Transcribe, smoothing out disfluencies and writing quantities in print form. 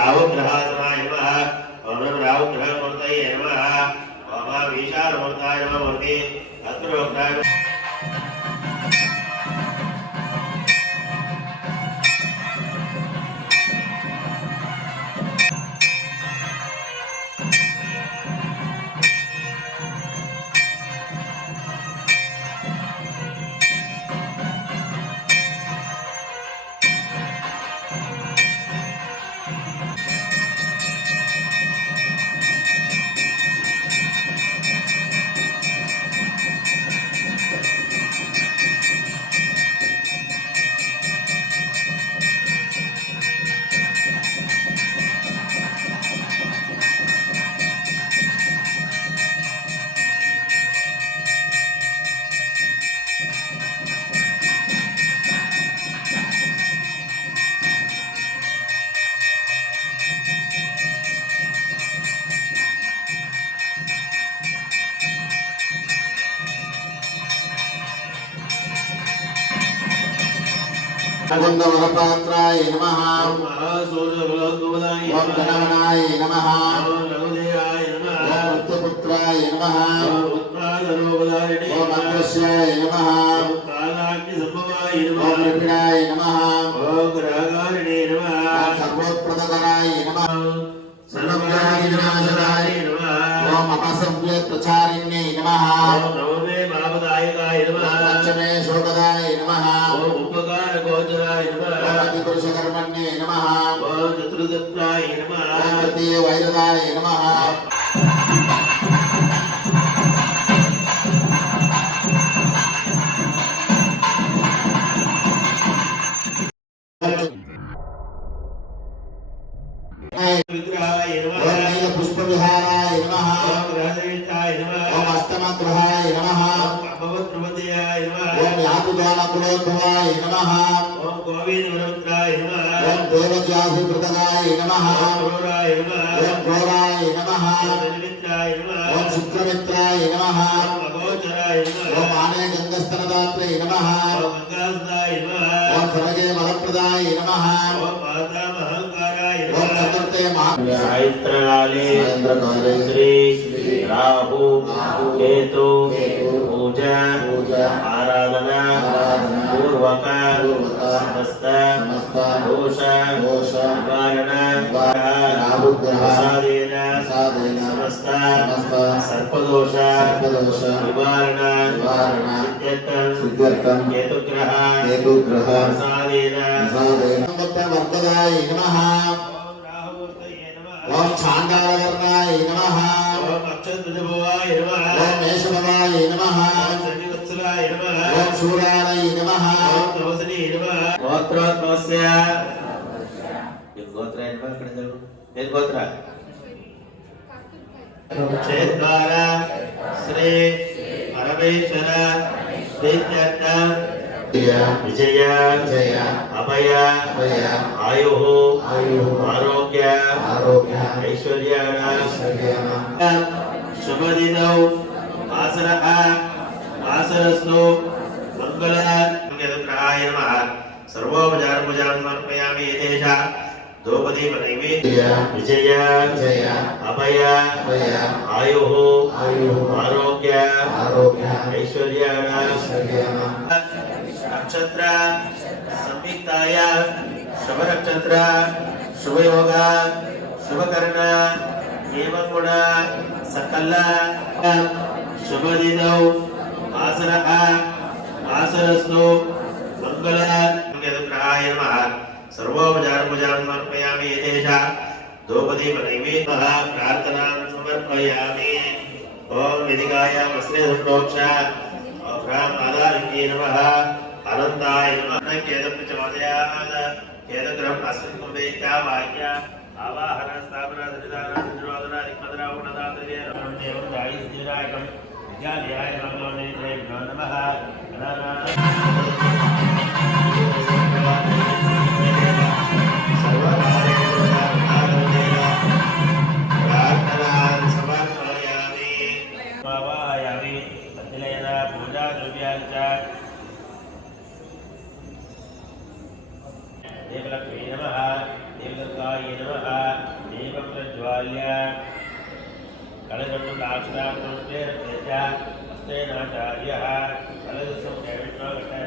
राहुग्रहासनाय नमः ओम राहुग्रहमूर्तये नमः ओम विशालमूर्ताय नमः मूर्ति अद्भुतमूर्ताय वरपात्राय नमः ओम गणवनाय नमः ओम वृत्तपुत्राय नमः ओम अग्रस्याय नमः ओम निपिणाय नमः ओम सर्वोत्प्रदकराय नमः सर्वग्रहविनाशकाय नमः ओम अपसव्यप्रचारिण्ये नमः ओम पंचमे शोकदाय नमः ओम उपकारगोचराय नमः ओम अतिपुरुषकर्मण्ये नमः ओम चतुर्दत्ताय नमः ओम तृतीय वैरदाय नमः विग्रहाय नमः ओम नीलपुष्पविहाराय नमः ओम ग्रहदेवताय नमः ओम अष्टमग्रहाय नमः भगवद्प्रभुदेयाय नमः ओम यातुदानकुलोद्भवाय नमः ओम गोविंदवरपुत्राय नमः ओम देवज्यासुकृतगाय नमः ओम क्रूराय नमः ओम घोराय नमः ओम निर्मित्राय नमः ओम शुक्रमित्राय नमः ओम अगोचराय नमः ओम आने गंगस्तनदात्रे नमः ओम गंगासुदाय नमः ओम सर्वगे मलप्रदाय नमः ओम मातामहंकाराय ओम नमः चतुर्थे महा सायंत्रकाले श्री राहु केतु पूजा आराधना पूर्वक समस्त दोष निवारण प्रसादेन समस्त सर्पदोष निवारण सिद्ध्यर्थं केतुग्रह प्रसादेन वर्तदाय नमः ओम छांडालवर्णाय नमः ओम अक्षतभवाय नमः ओम मेषभवाय नमः ओम शनिवत्सलाय नमः ओम शूराय नमः ओम तमसनी नमः गोत्रोद्भवस्य गोत्र नमः कड़जलु ಏನ್ ಗೋತ್ರ ಕ್ಷೇತ್ರ ಶ್ರೀ ಪರಮೇಶ್ವರ ಪ್ರೀತ್ಯರ್ಥ ವಿಜಯ ಅಭಯ ಆಯು ಆರೋಗ್ಯ ಐಶ್ವರ್ಯ ಶುಭ ದಿನೌ ಆಸರಸ್ತು ಮಂಗಲ ಗ್ರಹಾಯ ನಮಃ ಸರ್ವೋಪಚಾರ ಪೂಜಾಂ ಸಮರ್ಪಯಾಮಿ ಯಥೇಷ द्रौपदी नैवेद्य विजय अभय आयु आरोग्य ऐश्वर्य नक्षत्र संयुक्ताय शुभ नक्षत्र शुभ योग शुभकर्ण एवं गुण सकल शुभ दिनौ आसरस्तु मंगल ग्रहाय नमः सर्वोपचार पूजां समर्पयामि यथेष द्रौपदी नैवेद्यः प्रार्थनां समर्पयामि ओम वेदिकाय वस्त्रेधोक्ष ब्रह्मादारिण्ये नमः अनन्ताय नमः केदप्रचोदयात् केदग्रहम् अस्मिन् कुम्भेत्या वाक्य आवाहन स्थापना दरिदान निर्वादन रिक्मदना उन्नतात्रिये एवं दायिद्विनायकं विद्यालयाय नमः देवलक्ष्मी नमः देवदुर्गाय नमः कलशं दाक्षिणात्मके तेज हस्तेनाचार्यः कलशं विष्णुघट्टे